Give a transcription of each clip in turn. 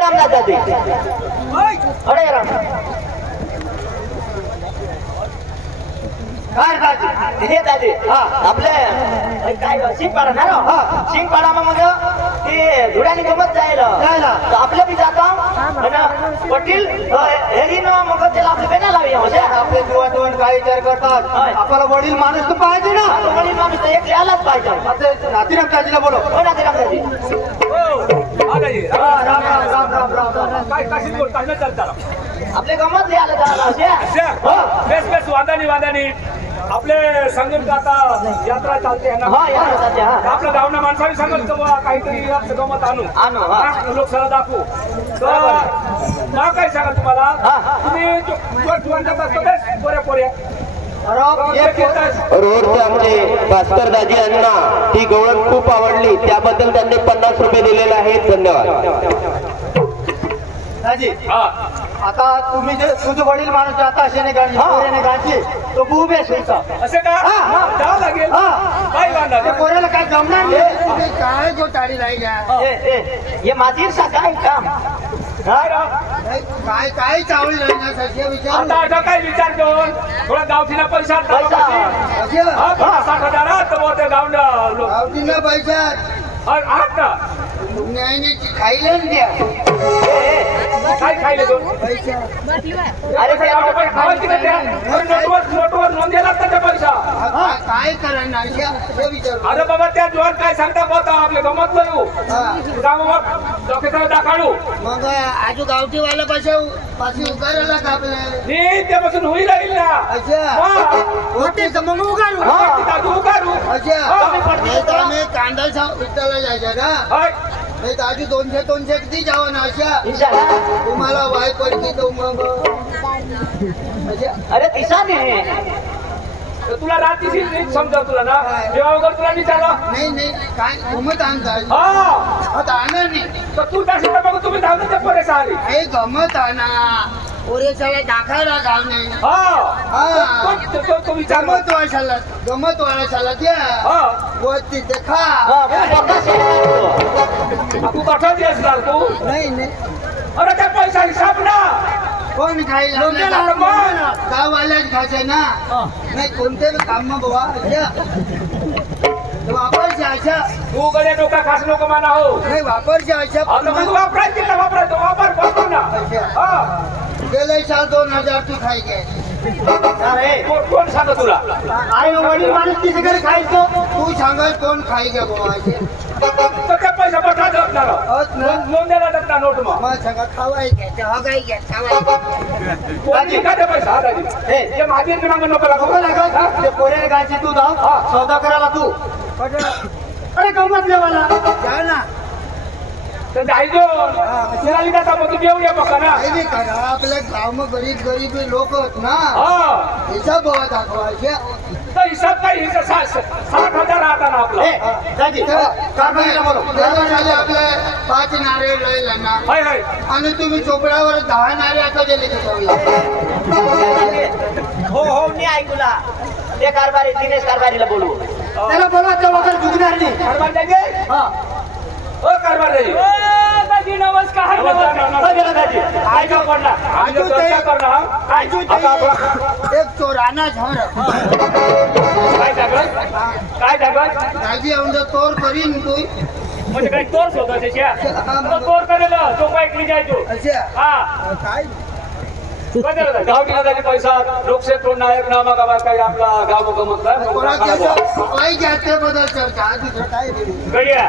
रामदास दादी अरे राम काय दादी हे दादी आपले काय शिंगपाडा ना शिंगपाडा मग ते धुड्याने गमत जायला तर आपले बी जाता आणि वकील हेरी ना मग त्याला आपले पेना लावी म्हणजे आपले जीवातून काय विचार करतात आपल्याला वडील माणूस तर पाहिजे ना वडील माणूस तर एक यायलाच पाहिजे नातीराम दाजीला बोलो हो नातीराम दाजी राम राम राम राम काय काशीत बोल काय चालतं आपले गमत लिहायला जायला बेस बेस वादानी आपले संगम आता यात्रा चालते ना आपल्या गावना माणसाने सांगत काहीतरी आपलं गमत आणू लोकसभा दाखवू तर काय सांगा तुम्हाला तुम्ही पोऱ्या पोऱ्या रोडचे आमचे भास्कर दाजी यांना ही गवळण खूप आवडली त्याबद्दल त्यांनी 50 रुपये दिलेले आहेत धन्यवाद दाजी आता तुम्ही जे तुझे वडील माणूस जाता असे गाडची तो खूप आहे सुलता असे का जावं लागेल काय बांधा पोऱ्याला काय जमणार नाही काय गोटाळी राहिल्या हे माझी काय काम काय काय चावळी राहण्यासाठी विचार आता काय विचार करून थोडा गावठीला पैसा 60,000 तर मोठे गावठीला पैशात आठ ना खायला द्या काय खायले दोन पैसा अरे नोटवर नोंद द्यायला लागतं त्या पैसा काय करणार विचार अरे बाबा त्या जोर काय सांगता बोलता आपले गमत करू गावावर डॉक्टर दाखवू मग आजू गावठीवाला पाशी उगारायला का आपल्या नाही त्यापासून होईल राहील ना अच्छा होते तर मग उगारू उगारू अच्छा आम्ही कांदा विकताला जायचं का नाही तर आजू 200 किती जावं ना अशा तुम्हाला वाय पडती तो मग अरे तिसा नाही तुला रात्री समजा तुला ना जेव्हा वगैरे तुला विचारलं नाही काय गमत आणता आता आणा नाही तर तू त्या बघ तुम्ही धावलं ते पुरेसा आली हे गमत आणा पोरेशाला दाखवला गाव नाही गमत वाळाशाला द्या व तिथे खा तू कठोर दिवस असणार तू नाही अरे त्या पैसा हिसाब ना कोण खायला गाववाल्याच खायचे ना नाही कोणते काम बाबा वापरचे अशा तू गड्या डोका खास नको माना हो नाही वापरचे अशा वापरायची ना वापर ना गेले साल 2000 तू खाई गे कोण सांग तुला आई वडील माणूस तिथे घरी खायचं तू सांगाल कोण खाई गे बाबा त्या पैसा पठा नोंद द्यायला जात ना नोट मग सांगा खावाय घ्यायचं हगाई घ्यायचं पैसा माझी नको लागू पोऱ्या गायची तू जाऊ सौदा करायला तू अरे गमत देवाला जा ना तर जायचो मिळाली का तू येऊया बघा ना नाही करा आपल्या गाव मग गरीब लोक होत ना हिसाब बाबा दाखवायचे तर हिसाब काय 60,000 राहता ना आपला आपले 5 नारळ लयला ना हाय आणि तुम्ही चोपड्यावर 10 नारळ आता दिले हो मी ऐकूला ते कारभारी दिनेश कारभारीला बोलू त्याला बोलवा त्या वगैरे चुकणार नाही कारभार द्यायचे ओ कारभार दाजी नमस्कार काय का पडला एक चोराना झाड काय टाकत दाजी आमचा तोर करीन तू म्हणजे काही तोर होता त्याच्या तोर करेल तो ऐकली जायचो हा काय गावठीला त्याचे पैसा लोकक्षेत्र नायक नामा गावात काही आपला गाव गमत काय घ्यायचे बदल चर्चा दुसरं काय गडिया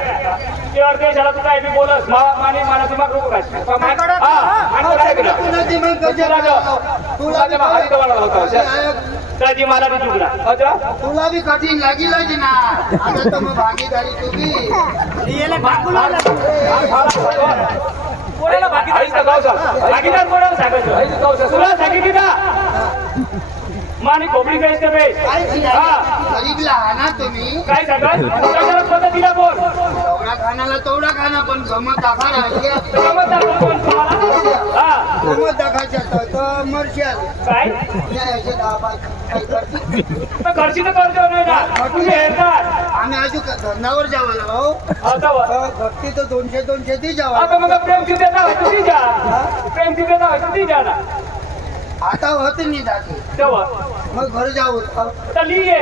ते अर्धेशाला तू काय बी बोलस माने माना तुम्हाला रोग त्याची मला बी चुकला तुला बी कठीण लागील ना आता तर मग भागीदारी तुम्ही कोणाला भागीदार कोणाला सांगायचं तुला सांगितली ना माने खोबडी बेस्ट गरीब लहाना तुम्ही काय सांगाल पद्धतीला बोल तेवढा खानाला तेवढा खाना पण गमत दाखवा गमत दाखवायचं गमत दाखायच्या तर मर्शाल काय न्यायाचे 10-5 काही करतील. तर घरची तर कर्ज नाही ना तुम्ही येतात आम्ही अजून धंदावर जावाला हो आता भक्ती तर 200 ती जावा आता मग प्रेमची देता व्हायचं ती जा प्रेमची देता व्हायचं ती जा ना आता होत नाही दादी तेव्हा मग घर जाऊ आता लिहि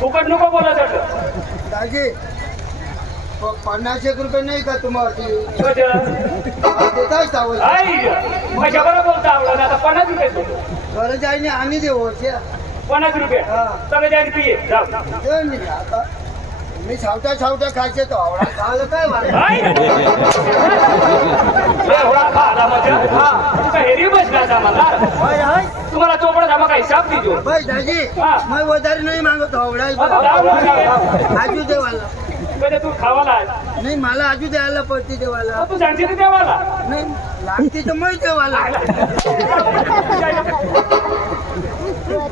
फुकट नको बोला सगळं दाजी 50 रुपये नाही का तुम्हाला देताय चावल माझ्या बरोबर बोलता आवडलं ना आता 50 रुपये देतो. घर जाईने आणि देऊ 50 रुपये हा. सगळं जाईन पिये जाऊ आता मी सावटा खायचे तो आवडा खायला काय वाटत आई! एवढा खाला मजा तुका हेरी बसला मला तुम्हाला चोपडा जमा काही हिसाब दिजो भाई दाजी हा. मैं वधारे नाही मागत आवडा आजू देवाला कधी तू खावाला नाही मला आजू द्यायला पडते देवाला तू सांगते ते देवाला नाही लागते तर मैं देवाला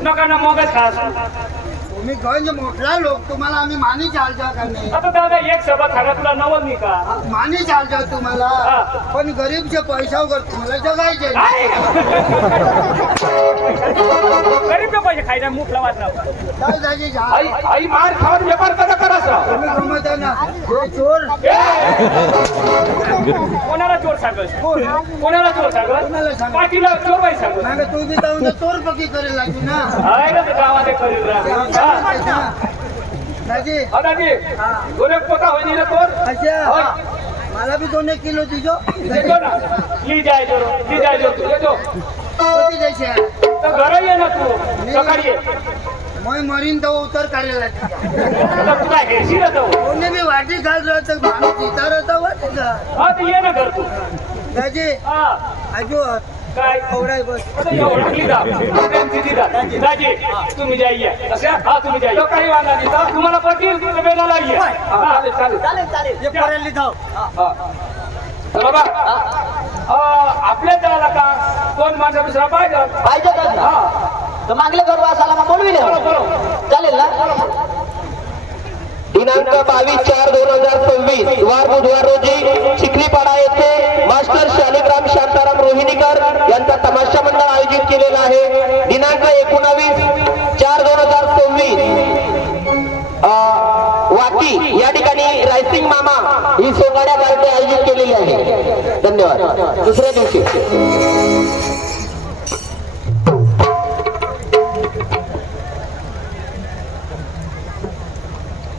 नका ना मगच खास तुम्ही गंज मोठला लोक तुम्हाला आम्ही मानी चालजा का नाही आता दादा एक सभा खागा तुला नवल नाही का मानी चालजा तुम्हाला हा. पण गरीबच्या पैशावर तुम्हाला जगायचे आई! गरीब पैसे खायला मुख लावत नव्हता काय दाजी जा आई मार खाऊन व्यापार कसा करायचा तुम्ही गमत आहे ना हे चोर कोणाला चोर सांगस कोण? कोणाला चोर सांगस कोणाला सांगस? पाटीला चोर बाई सांगस मागे तू बी जाऊन चोर पकी करेल लागली ना आहे ना ते गावात एक करीत राहा. दाजी दादी दोन एक पोता होईल ना चोर अच्छा मला बी 2 किलो दिजो देतो ना ली जायचो तू देतो किती द्यायचे तर घरी ये ना तू सकाळी ये मैं मरीन तो उतर करेल तर तुला हेरशी ना तो कोणी बी वाटी घाल राहत माणूस जिता राहता वाटी का हा ते ये ना घर तू दाजी हा आजू काय आवडाय बस आता एवढं लिहिता. प्रेमची दिदा. दाजी तुम्ही जाईये असं हा तुम्ही जाईये काही वांधा नाही तर तुम्हाला पटील तर बेनाला ये हा, चालेल चालेल बाबा आपल्या दलाला का कोण माणसं दुसरा पाहिजे पाहिजे का हा तर मागले घर वासाला मग बोलविले चालेल ना दिनांक 22/4/2026 वार बुधवार रोजी चिखलीपाडा येथे मास्टर शालिग्राम शांताराम रोहिणीकर यांचा तमाशा मंडळ आयोजित केलेला आहे. दिनांक 19/4/2026 वाकी या ठिकाणी रायसिंग मामा ही सोंगाड्या पार्टी आयोजित केलेली आहे. धन्यवाद. दुसऱ्या दिवशी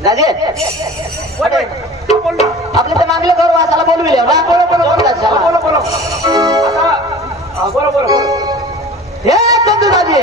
दाजी बोल ना आपले तर मागले घर वासाला बोलविले ना बोलो आता बोलो हे चंदू दाजी